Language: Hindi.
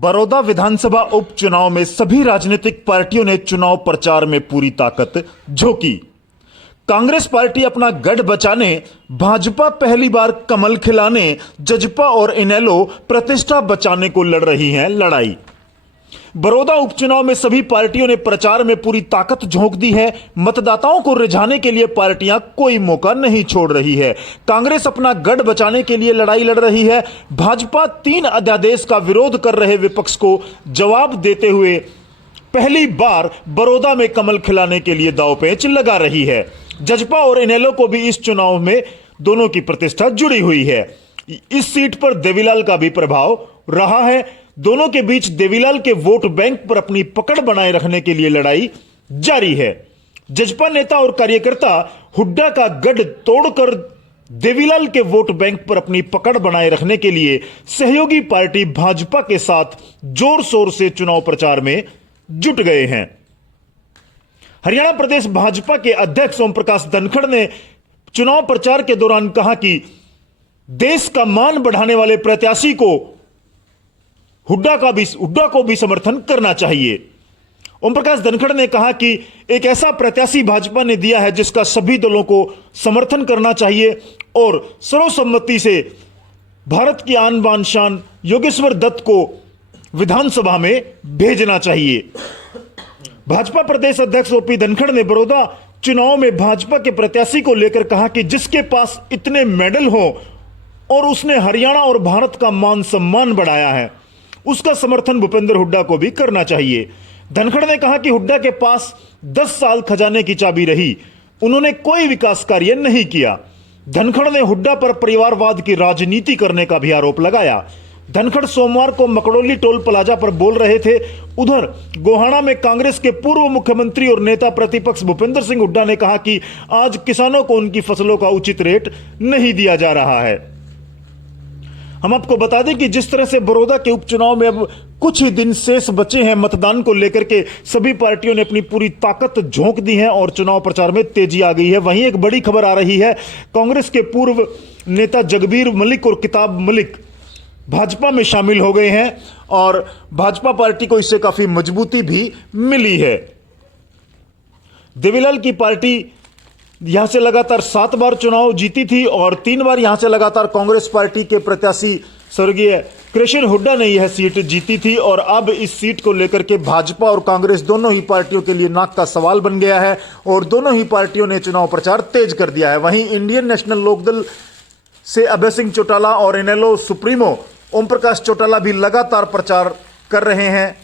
बड़ौदा विधानसभा उपचुनाव में सभी राजनीतिक पार्टियों ने चुनाव प्रचार में पूरी ताकत झोंकी। कांग्रेस पार्टी अपना गढ़ बचाने, भाजपा पहली बार कमल खिलाने, जजपा और इनेलो प्रतिष्ठा बचाने को लड़ रही हैं लड़ाई। बड़ौदा उपचुनाव में सभी पार्टियों ने प्रचार में पूरी ताकत झोंक दी है। मतदाताओं को रिझाने के लिए पार्टियां कोई मौका नहीं छोड़ रही है। कांग्रेस अपना गढ़ बचाने के लिए लड़ाई लड़ रही है। भाजपा 3 अध्यादेश का विरोध कर रहे विपक्ष को जवाब देते हुए पहली बार बड़ौदा में कमल खिलाने के लिए दांव-पेच लगा रही है। जजपा और इनेलो को भी इस चुनाव में दोनों की प्रतिष्ठा जुड़ी हुई है। इस सीट पर देवीलाल का भी प्रभाव रहा है। दोनों के बीच देवीलाल के वोट बैंक पर अपनी पकड़ बनाए रखने के लिए लड़ाई जारी है। जजपा नेता और कार्यकर्ता हुड्डा का गढ़ तोड़कर देवीलाल के वोट बैंक पर अपनी पकड़ बनाए रखने के लिए सहयोगी पार्टी भाजपा के साथ जोर शोर से चुनाव प्रचार में जुट गए हैं। हरियाणा प्रदेश भाजपा के अध्यक्ष ओम प्रकाश धनखड़ ने चुनाव प्रचार के दौरान कहा कि देश का मान बढ़ाने वाले प्रत्याशी को हुड्डा को भी समर्थन करना चाहिए। ओम प्रकाश धनखड़ ने कहा कि एक ऐसा प्रत्याशी भाजपा ने दिया है जिसका सभी दलों को समर्थन करना चाहिए और सर्वसम्मति से भारत की आन बान शान योगेश्वर दत्त को विधानसभा में भेजना चाहिए। भाजपा प्रदेश अध्यक्ष ओपी धनखड़ ने बड़ौदा चुनाव में भाजपा के प्रत्याशी को लेकर कहा कि जिसके पास इतने मेडल हो और उसने हरियाणा और भारत का मान सम्मान बढ़ाया है, उसका समर्थन भूपेंद्र हुड्डा को भी करना चाहिए। धनखड़ ने कहा कि हुड्डा के पास 10 साल खजाने की चाबी रही, उन्होंने कोई विकास कार्य नहीं किया। धनखड़ ने हुड्डा पर परिवारवाद की राजनीति करने का भी आरोप लगाया। धनखड़ सोमवार को मकड़ोली टोल प्लाजा पर बोल रहे थे। उधर गोहाना में कांग्रेस के पूर्व मुख्यमंत्री और नेता प्रतिपक्ष भूपेंद्र सिंह हुड्डा ने कहा कि आज किसानों को उनकी फसलों का उचित रेट नहीं दिया जा रहा है। हम आपको बता दें कि जिस तरह से बड़ौदा के उपचुनाव में अब कुछ ही दिन शेष बचे हैं, मतदान को लेकर के सभी पार्टियों ने अपनी पूरी ताकत झोंक दी है और चुनाव प्रचार में तेजी आ गई है। वहीं एक बड़ी खबर आ रही है, कांग्रेस के पूर्व नेता जगबीर मलिक और किताब मलिक भाजपा में शामिल हो गए हैं और भाजपा पार्टी को इससे काफी मजबूती भी मिली है। देवीलाल की पार्टी यहां से लगातार 7 बार चुनाव जीती थी और 3 बार यहां से लगातार कांग्रेस पार्टी के प्रत्याशी स्वर्गीय कृष्ण हुड्डा ने यह सीट जीती थी और अब इस सीट को लेकर के भाजपा और कांग्रेस दोनों ही पार्टियों के लिए नाक का सवाल बन गया है और दोनों ही पार्टियों ने चुनाव प्रचार तेज कर दिया है। वहीं इंडियन नेशनल लोकदल से अभय सिंह चौटाला और इनेलो सुप्रीमो ओम प्रकाश चौटाला भी लगातार प्रचार कर रहे हैं।